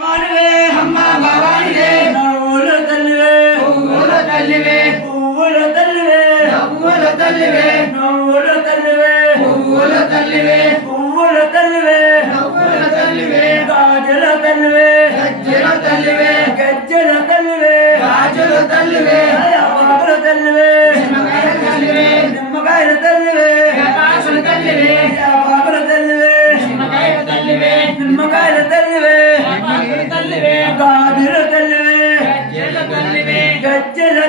తల్లివే గజ్జల తల్లివే రాజుల తల్లివే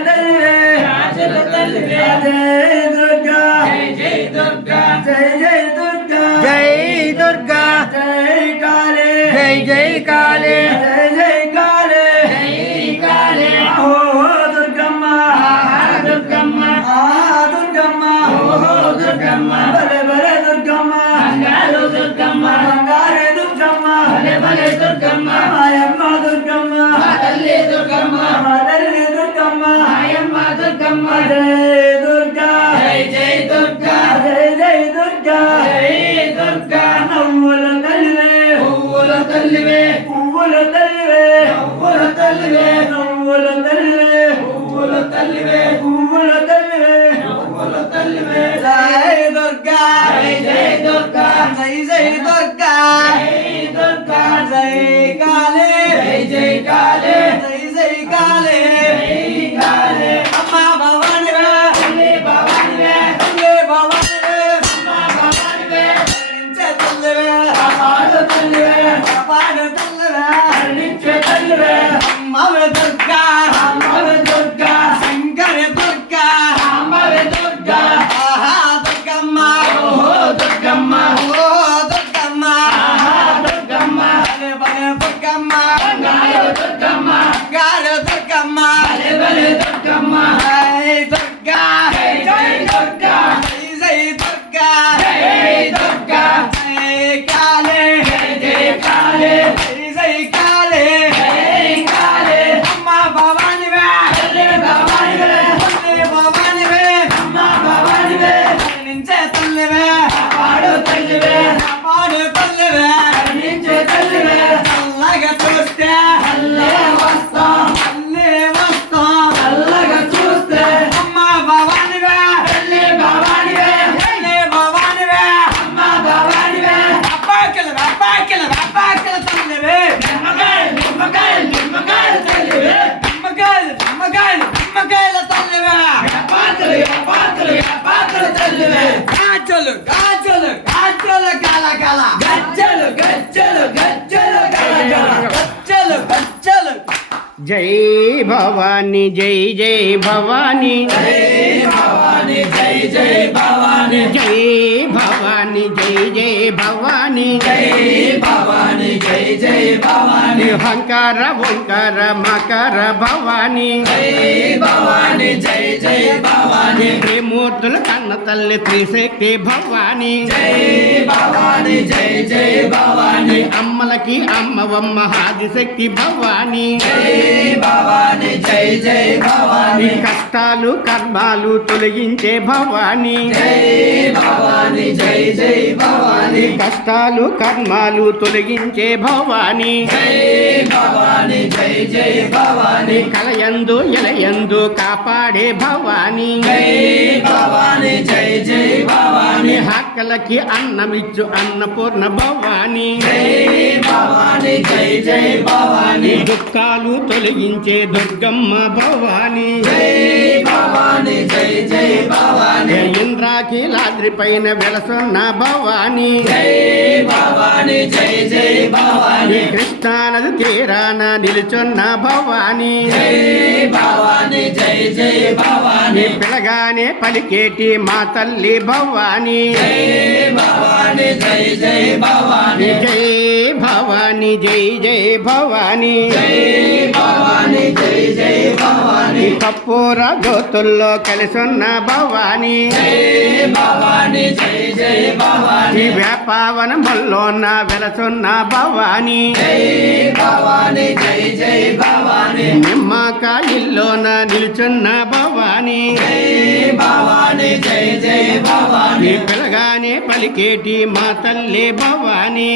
தல்வே ராஜல தல்வே దుర్గా దుర్గా నవ్వుల తల్లివే పువ్వుల తల్లివే పువ్వుల తల్లివే నవ్వుల తల్లివే నవ్వుల తల్లివే పువ్వుల తల్లివే పువ్వుల తల్లివే నవ్వుల తల్లివే జై దుర్గా జై దుర్గా జై జై దుర్గా జై దుర్గా జై కాలే జై జై కాలే జై జై కాలే జై భవాని జై జై భవాని జై భవాని జై జై భవాని జై భవాని జై జై భవాని జై భవాని జై జై భవాని హంకార ఓంకార మకర భవాని జై భవాని జై జై భవాని త్రిమూర్తుల కన్న తల్లి త్రిశక్తి భవాని జై భవాని జై జై భవాని అమ్మలకి అమ్మవమ్మ ఆదిశక్తి భవాని జై జై భవాని కష్టాలు కర్మాలు తొలగించే భవాని జై జై భవాని కష్టాలు కర్మాలు తొలగించే భవాని భవాని జై జై భవాని కలయందు ఎలయందు కాపాడే భవాని భవాని జై జై భవాని హక్కలకి అన్నమిచ్చు అన్నపూర్ణ భవాని భవాని జై జై భవాని దుఃఖాలు తొలగించే దుర్గమ్మ భవాని భవాని జై జై భవాని ఇంద్రాకి లాద్రి పైన వెలస ప్రసన్న భవాని భవాని కృష్ణానది తీరాన నిలుచున్న భవాని పిలగానే పలికేటి మా తల్లి భవాని జై భవాని జై భవాని జై జై భవాని జై భవాని కప్పూర గోతుల్లో కలిసున్న భవానీ ఈ వేపావనముల్లోన వెలసున్న భవానీ నిమ్మకాయల్లోన నిలుచున్న భవానీ నీ పిలగానే పలికేటి మా తల్లి భవానీ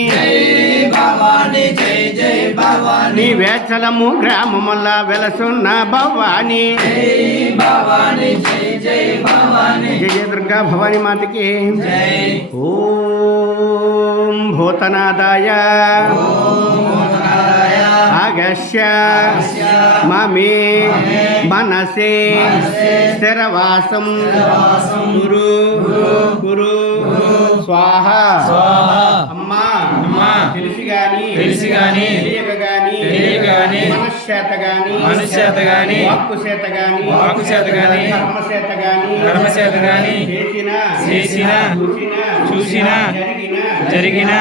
నీ వేచలము గ్రామముల వెలసున్న భవాని జయ జయ దుర్గా భవాని మాతకి ఓం భూతనాథాయ ఆగస్య మమే మనసే స్థిరవాసం గురు గురు స్వాహ అమ్మా తెలిసి గాని తెలిసి గాని తెలియక గాని తెలియక గాని చేత చేసిన చేసిన చూసిన జరిగిన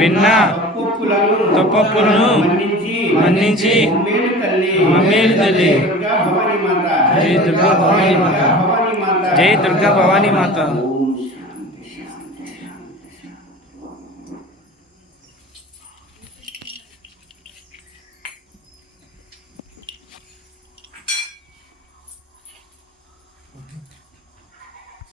విన్న తప్పప్పులను మన్నించి మమ్మేలు తల్లి జై దుర్గా భవానీ మాత జై దుర్గా భవానీ మాత